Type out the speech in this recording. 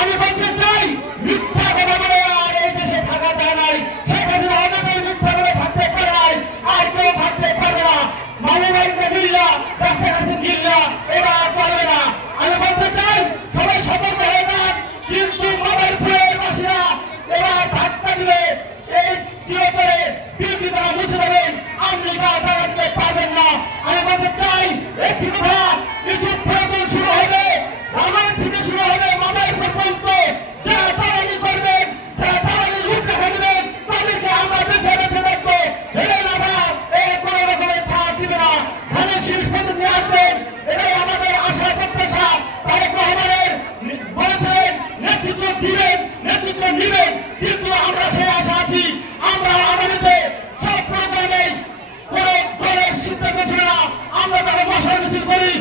আমি বলতে চাই, মিথ্যা থাকা নাই। শেখ হাসিনা অনেকেই থাকতে পারে আর কেউ থাকতে পারবে না। মানবাইকে মিল্লা রাস্তাঘাটে মিল্লা এটা না। আমি বলতে চাই, সবাই সতর্ক হয়ে যান, কিন্তু মামার ফুলের বাসীরা এবার ধাক্কা দিবে। এই চিরতরে বিএনপি তারা মুছে দেবেন, আমেরিকা টাকা দিতে পারবেন না। আমি বলতে চাই দিবেন নেতৃত্ব নিবেন কিন্তু আমরা সে আশা আছি, আমরা আগামীতে সব প্রোগ্রামে কোনো দলের সিদ্ধান্ত ছিল না, আমরা তারা মশার মিছিল করি।